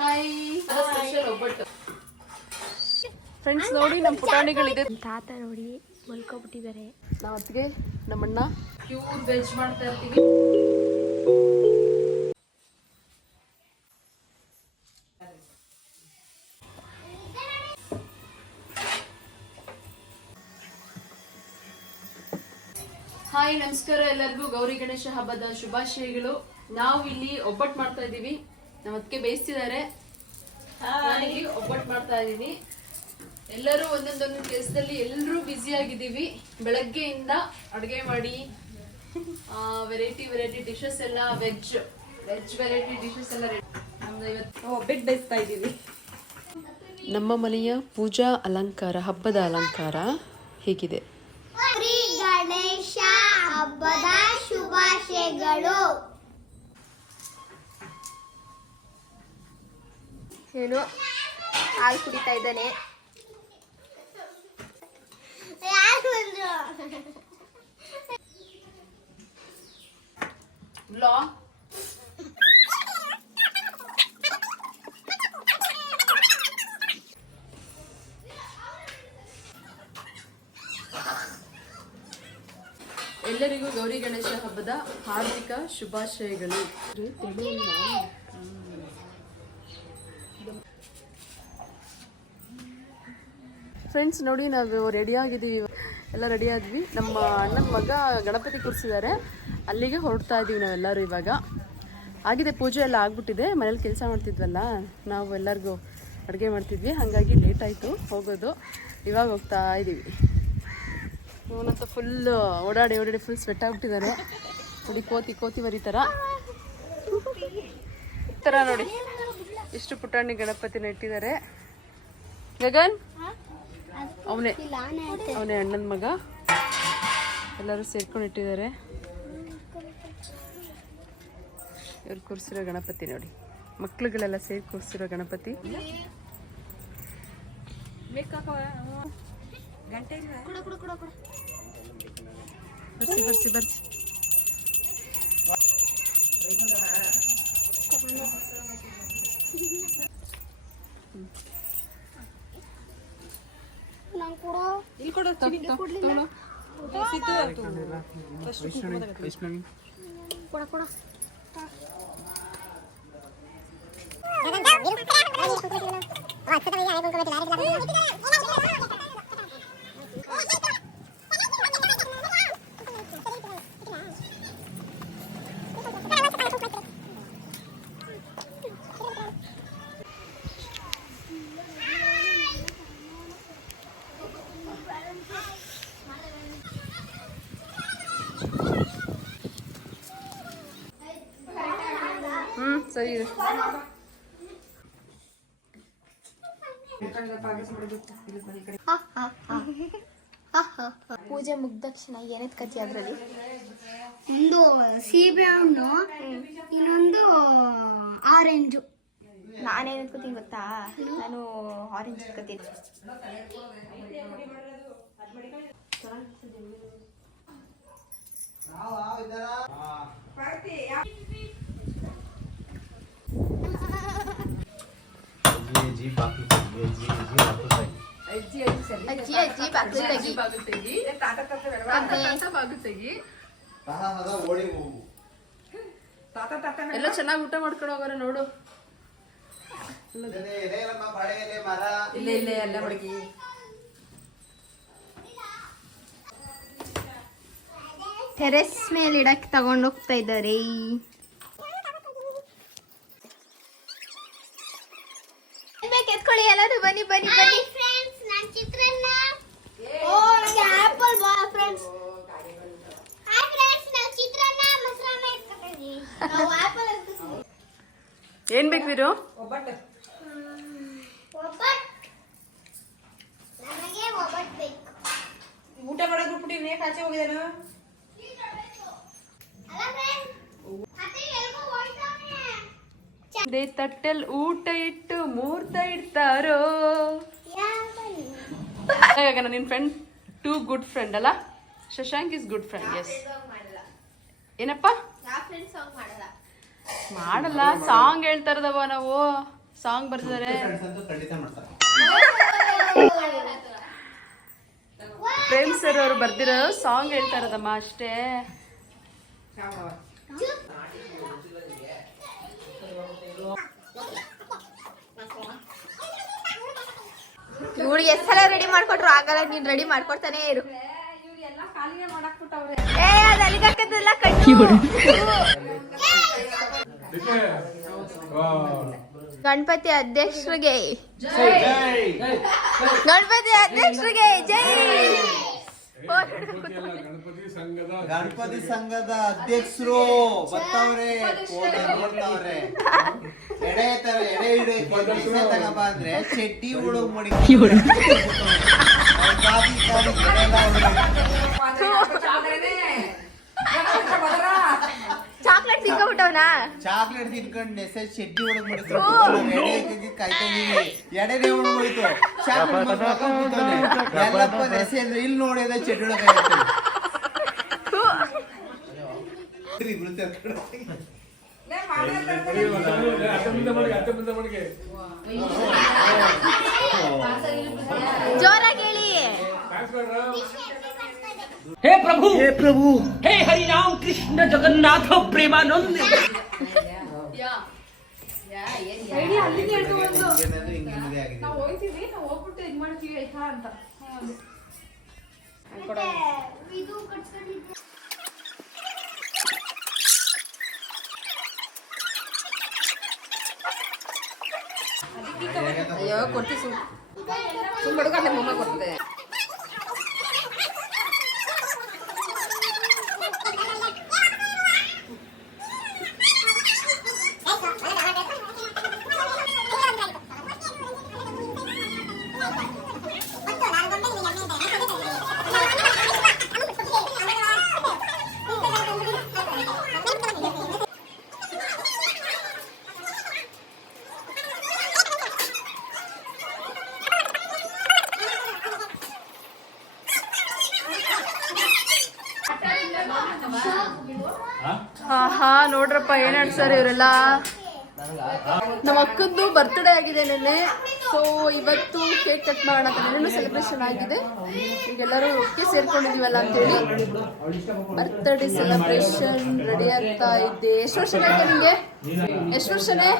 Hi special ಒಬ್ಬಟ್ಟು friends. ನೋಡಿ ನಮ್ಮ ಪುಟಾಣಿಗಳಿದೆ. ತಾತ ನೋಡಿ ಮಲ್ಕೊಬಿಟ್ಟಿದ್ದಾರೆ. ನಾವು ಅದಕ್ಕೆ ನಮ್ಮಣ್ಣ ಪ್ಯೂರ್ ವೆಜ್ ಮಾಡ್ತಾ ಇರ್ತೀವಿ. ಹಾಯ್ ನಮಸ್ಕಾರ ಎಲ್ಲರಿಗೂ. ಗೌರಿ ಗಣೇಶ ಹಬ್ಬದ ಶುಭಾಶಯಗಳು. ನಾವು ಇಲ್ಲಿ ಒಬ್ಬಟ್ಟು ಮಾಡ್ತಾ ಇದೀವಿ. ನಮ್ಮ ಅದಕ್ಕೆ ಬೇಯಿಸ್ತಿದ್ದಾರೆ. ಒಬ್ಬಟ್ಟು ಮಾಡ್ತಾ ಇದೀನಿ. ಎಲ್ಲರೂ ಒಂದೊಂದೊಂದು ಕೆಲಸದಲ್ಲಿ ಎಲ್ಲರೂ ಬ್ಯುಸಿ ಆಗಿದ್ದೀವಿ. ಬೆಳಗ್ಗೆಯಿಂದ ಅಡುಗೆ ಮಾಡಿ ವೆರೈಟಿ ಡಿಶಸ್ ಎಲ್ಲ ವೆಜ್ ವೆರೈಟಿ ಡಿಶಸ್ ಎಲ್ಲ ನಮ್ದು ಇವತ್ತು ಒಬ್ಬಟ್ಟು ಬೇಯಿಸ್ತಾ ಇದ್ದೀವಿ. ನಮ್ಮ ಮನೆಯ ಪೂಜಾ ಅಲಂಕಾರ, ಹಬ್ಬದ ಅಲಂಕಾರ ಹೀಗಿದೆ. ಗಣೇಶ ಹಬ್ಬದ ಶುಭಾಶಯಗಳು. ಏನು ಹಾಲು ಕುಡಿತಾ ಇದ್ದಾನೆ. ಎಲ್ಲರಿಗೂ ಗೌರಿ ಗಣೇಶ ಹಬ್ಬದ ಹಾರ್ದಿಕ ಶುಭಾಶಯಗಳು. ಫ್ರೆಂಡ್ಸ್ ನೋಡಿ, ನಾವು ರೆಡಿ ಆಗಿದ್ದೀವಿ. ಎಲ್ಲ ರೆಡಿ ಆದ್ವಿ. ನಮ್ಮ ಅಣ್ಣನ ಮಗ ಗಣಪತಿ ಕೂರಿಸಿದ್ದಾರೆ. ಅಲ್ಲಿಗೆ ಹೊರಡ್ತಾ ಇದ್ದೀವಿ ನಾವೆಲ್ಲರೂ. ಇವಾಗ ಆಗಿದೆ, ಪೂಜೆ ಎಲ್ಲ ಆಗ್ಬಿಟ್ಟಿದೆ. ಮನೇಲಿ ಕೆಲಸ ಮಾಡ್ತಿದ್ವಲ್ಲ, ನಾವು ಎಲ್ಲರಿಗೂ ಅಡುಗೆ ಮಾಡ್ತಿದ್ವಿ. ಹಾಗಾಗಿ ಲೇಟ್ ಆಯಿತು ಹೋಗೋದು. ಇವಾಗ ಹೋಗ್ತಾ ಇದ್ದೀವಿ. ಇವನಂತೂ ಫುಲ್ ಓಡಾಡಿ ಫುಲ್ ಸ್ವೆಟ್ ಆಗ್ಬಿಟ್ಟಿದ್ದಾರೆ. ನೋಡಿ, ಕೋತಿ ಮರಿ ಥರ ನೋಡಿ ಇಷ್ಟು ಪುಟಾಣಿ ಗಣಪತಿನ ಇಟ್ಟಿದ್ದಾರೆ. ಗಗನ್ ಅವನೇ ಅಣ್ಣನ ಮಗ. ಎಲ್ಲರೂ ಸೇರ್ಕೊಂಡು ಇಟ್ಟಿದ್ದಾರೆ. ಇವ್ರು ಕೂರಿಸಿರೋ ಗಣಪತಿ ನೋಡಿ, ಮಕ್ಳುಗಳೆಲ್ಲ ಸೇರಿ ಕೂರಿಸಿರೋ ಗಣಪತಿ. ಬರ್ಸಿ ಸರಿ. ಪೂಜೆ ಮುಗ್ದ ತಕ್ಷಣ ಏನೇತ್ ಕತಿ ಅದ್ರಲ್ಲಿ? ಒಂದು ಸೀಬೆ ಹಣ್ಣು, ಇನ್ನೊಂದು ಆರೆಂಜು. ನಾನೇನು ಎತ್ಕೋತೀನಿ ಗೊತ್ತಾ? ನಾನು ಆರೆಂಜ್ ಎತ್ಕೋತೀನಿ. ಎಲ್ಲ ಚೆನ್ನಾಗಿ ಊಟ ಮಾಡ್ಕೊಂಡು ಹೋಗೋರ ನೋಡು. ಇಲ್ಲ ಎಲ್ಲ ಮಡಗಿ. ಟೆರೆಸ್ ಮೇಲೆ ಇಡಕ್ಕೆ ತಗೊಂಡು ಹೋಗ್ತಾ ಇದ್ದಾರೆ. ಎತ್ಕೊಳ್ಳಿ ಎಲ್ಲರೂ, ಬನ್ನಿ. ಫ್ರೆಂಡ್ಸ್, ನಾನು ಚಿತ್ರಾನ್ನ. ಆಪಲ್ ಬಾ ಫ್ರೆಂಡ್ಸ್. ಹಾಯ್ ಫ್ರೆಂಡ್ಸ್, ನಾವು ಚಿತ್ರಾನ್ನ ಮೊಸರನ್ನ ಎತ್ಕೊಂಡಿದ್ದೀವಿ. ನಾವು ಆಪಲ್ ಎತ್ಕೊಂಡಿದ್ದೀವಿ. ಏನ್ ಬೇಕು ವೀರು? ಒಬ್ಬಟ್ಟು. ನನಗೆ ಒಬ್ಬಟ್ಟು ಬೇಕು. ಊಟ ಮಾಡೋದು ಬಿಟ್ಬಿಟ್ಟು ನೇಕ್ ಆಚೆ ಹೋಗಿದಾನ. ಅಲ್ಲ ಫ್ರೆಂಡ್ಸ್, ಅತ್ತೆ ಎಲ್ಗೋ ಹೋಯ್ತಾನೆ. ತಟ್ಟೆಲ್ ಊಟ ಇಟ್ಟು ಮೂರ್ತ ಇಡ್ತಾರೋ. ನಿನ್ ಫ್ರೆಂಡ್ ಟೂ ಗುಡ್ ಫ್ರೆಂಡ್ ಅಲ್ಲ? Shashank is good friend. Yes. ಏನಪ್ಪ? ಮಾಡಲ್ಲ. ಸಾಂಗ್ ಹೇಳ್ತಾ ಇರೋದವ ನಾವು. ಸಾಂಗ್ ಬರ್ತಿದ್ದಾರೆ. ಖಂಡಿತ ಮಾಡ್ತಾರೆ. ಪ್ರೇಮ್ ಸರ್ ಅವರು ಬರ್ದಿರೋ ಸಾಂಗ್ ಹೇಳ್ತಾ ಇರೋದಮ್ಮ ಅಷ್ಟೇ. ಇವ್ಳಿಗೆ ಎಷ್ಟ್ ಸಲ ರೆಡಿ ಮಾಡ್ಕೊಟ್ರು ಆಗಲ್ಲ, ನೀನ್ ರೆಡಿ ಮಾಡ್ಕೊಡ್ತಾನೆ ಇರು. ಏ ಅದ್ ಅಲ್ಲಿಗೆ ಹಾಕದಲ್ಲ ಕಣ್ಣು. ಗಣಪತಿ ಅಧ್ಯಕ್ಷರಿಗೆ ಗಣಪತಿ ಅಧ್ಯಕ್ಷರಿಗೆ ಜೈ. ಗಣಪತಿ ಸಂಘದ ಅಧ್ಯಕ್ಷರು ಬರ್ತಾವ್ರೆ, ನೋಡ್ತಾವ್ರೆ. ಎಡೆ ತಗಬ ಅಂದ್ರೆ ಚಡ್ಡಿ ಹುಡುಗ ಮಾಡಿ ಚಾಕ್ಲೇಟ್ ತಿನ್ಕೊಂಡ್ಬಿಟ್ಟವನಾ? ಚಾಕ್ಲೇಟ್ ತಿನ್ಕೊಂಡ್ ನೆಸೆ ಚಡ್ಡಿ ಹುಡುಗ ಮಾಡಿದ್ರು. ಕಾಯ್ತಾ ಇದೀವಿ, ಎಡೆನೇ ಹುಡುಗ ಹೋಯ್ತು. ಚಾಕ್ಲೇಟ್ ಎಲ್ಲಪ್ಪ ನೆಸೆ ಅಂದ್ರೆ ಇಲ್ಲಿ ನೋಡಿದ ಚಡ್ಡಿ ಹುಡುಗ ಜೋರಾಗಿ ಹೇಳಿ. हे प्रभु हे हरि राम कृष्ण जगन्नाथ प्रेमानंद. ಇದು ಕಟ್ಸ್ಕೊಂಡಿದ್ದೆ. ಅಯ್ಯೋ ಕೊಡ್ತಿ ಸುಮ್ಮನೆ ಮೊಮ್ಮ ಕೊಡ್ತದೆ. ಹಾ ನೋಡ್ರಪ್ಪ ಏನ್ ಆಡ್ಸಾರ ಇವರೆಲ್ಲ. ನಮ್ಮ ಅಕ್ಕಂದು ಬರ್ತ್ಡೇ ಆಗಿದೆ ನೆನ್ನೆ, ಸೊ ಇವತ್ತು ಕೇಕ್ ಕಟ್ ಮಾಡೋಣ ಅಂತ. ನೆನ್ನೆ ಸೆಲೆಬ್ರೇಷನ್ ಆಗಿದೆ, ಈಗೆಲ್ಲರೂ ಒಟ್ಟಿಗೆ ಸೇರ್ಕೊಂಡಿದೀವಲ್ಲ ಅಂತೇಳಿ ಬರ್ತ್ಡೇ ಸೆಲೆಬ್ರೇಷನ್ ರೆಡಿ ಆಗ್ತಾ ಇದ್ದೆ. ಎಷ್ಟು ವರ್ಷ ಆಯ್ತಾ ನಿಮ್ಗೆ? ಎಷ್ಟು ವರ್ಷನೇ?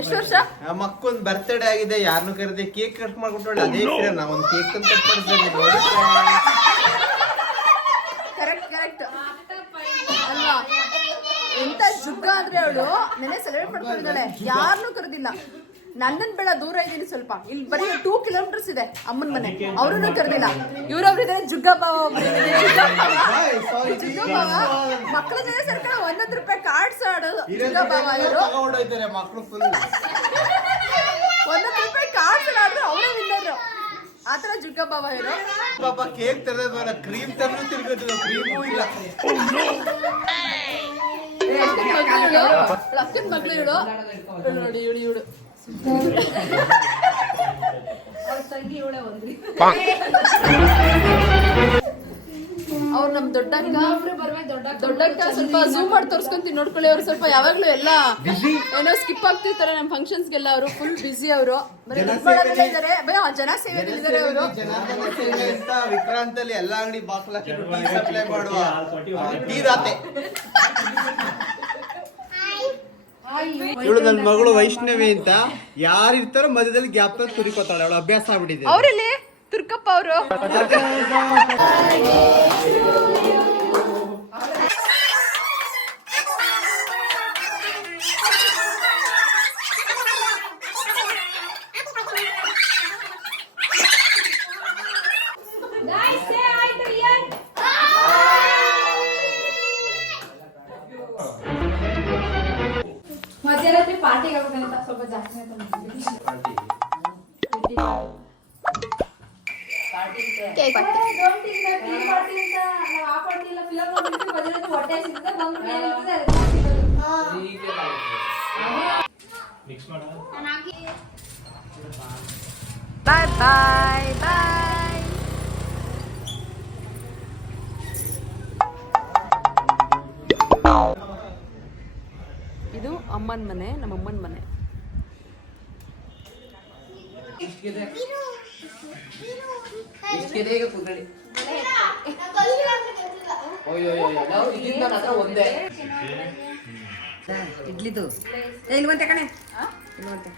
ಎಷ್ಟು ವರ್ಷ? ನಮ್ಮ ಅಕ್ಕೊಂದ್ ಬರ್ತ್ಡೇ ಆಗಿದೆ, ಯಾರನ್ನು ಕರೆದೆ ಕೇಕ್ ಕಟ್ ಮಾಡ್ಕೊಟ್ಟೊಳ್ಳೆ. ಅದೇ ನಾ ಒಂದು ಕೇಕ್ ಅಂತ ಕಟ್ ಮಾಡಿದ್ದೇನೆ ನೋಡಿ. ಕರೆಕ್ಟ್ ಅಲ್ವಾ? ಎಂತ ಜುಗ್ಗ ಅಂದ್ರೆ ಅವಳು ನೆನೆ ಸೆಲೆಬ್ರೇಟ್ ಮಾಡ್ಕೊಂಡಿದ್ದಾಳೆ, ಯಾರನ್ನೂ ಕರೆದಿಲ್ಲ. ನನ್ನನ್ ಬೇಡ, ದೂರ ಇದ್ದೀನಿ ಸ್ವಲ್ಪ, ಇಲ್ಲಿ ಬರೀ 2 ಕಿಲೋಮೀಟರ್ಸ್ ಇದೆ ಅಮ್ಮನ ಮನೆ, ಅವ್ರನ್ನೂ ಕರೆದಿಲ್ಲ. ಇವ್ರೊಬ್ರಿದ್ದಾರೆ ಜುಗ್ಗ ಬಾವ, ಮಕ್ಕಳ ಜೊತೆ ಸೇರ್ಕೊಂಡು 1 ರೂಪಾಯಿ ಕಾರ್ಡ್ಸ್ ಆಡೋದು ಜುಗ್ಗ ಬಾವ. ಇವರು ಮಕ್ಕಳು ಫುಲ್ 1 ರೂಪಾಯಿ ಕಾರ್ಡ್ಸ್ ಆಡಿದ್ರು ಅವರೇ ವಿನ್ನರು, ಆತರ ಜುಗ್ಗ ಬಾವ ಇವರು. ಪಾಪ ಕೇಕ್ ತರದ್ವಲ್ಲ, ಕ್ರೀಮ್ ತರನು ತಿರ್ಗೋದು, ಕ್ರೀಮೂ ಇಲ್ಲ. ಅಕ್ಕನ ಮಗಳು ಇವಳು ನೋಡಿ, ಇವಳು ತಂಗಿ ಇವಳೆ ಒಂದ್ರಿ. ಅವ್ರು ನಮ್ ದೊಡ್ಡಕ್ಕ ಸ್ವಲ್ಪ ಝೂಮ್ ಮಾಡಿ ತೋರ್ಸ್ಕೊಂತೀನಿ ನೋಡ್ಕೊಳ್ಳಿ. ಅವ್ರು ಸ್ವಲ್ಪ ಯಾವಾಗ್ಲೂ ಎಲ್ಲ ಏನೋ ಸ್ಕಿಪ್ ಆಗ್ತಿರ್ತಾರೆ ನಮ್ ಫಂಕ್ಷನ್ಸ್ಗೆಲ್ಲ. ಅವರು ಫುಲ್ ಬಿಸಿ, ಅವರು ಇದಾರೆ, ಜನ ಸೇವೆದಲ್ಲಿದ್ದಾರೆ ಅವರು. ವಿಕ್ರಾಂತ್ ಅಲ್ಲಿ ಎಲ್ಲಾ ಅಂಗಡಿ ಬಾಕ್ಲಾಕಿ ಸಪ್ಲೈ ಮಾಡುವ ಟೀ ರಾತೆ. ಇವಳು ನನ್ನ ಮಗಳು ವೈಷ್ಣವಿ ಅಂತ, ಯಾರಿರ್ತಾರೋ ಮಧ್ಯದಲ್ಲಿ ಗ್ಯಾಪ್ ತಂದು ತುರಿಕೋತಾಳೆ, ಅವಳು ಅಭ್ಯಾಸ ಆಗ್ಬಿಟ್ಟಿದೆ. ಅವ್ರಲ್ಲಿ ತುರ್ಕಪ್ಪ ಅವರು. ಮಧ್ಯರಾತ್ರಿ ಪಾರ್ಟಿಗೆ ಆಗ್ಬೇಕಂತ ಸ್ವಲ್ಪ ಜಾಸ್ತಿ ಕೇಕ್ ಪಾರ್ಟಿ. ಬಾಯ್ ಬಾಯ್ ಬಾಯ್. ಇದು ಅಮ್ಮನ ಮನೆ, ನಮ್ಮ ಅಮ್ಮನ ಮನೆ. ಇಡ್ಲಿದು ಇಲ್ವಂತೆ ಕಣೆ ಇಲ್ವಂತೆ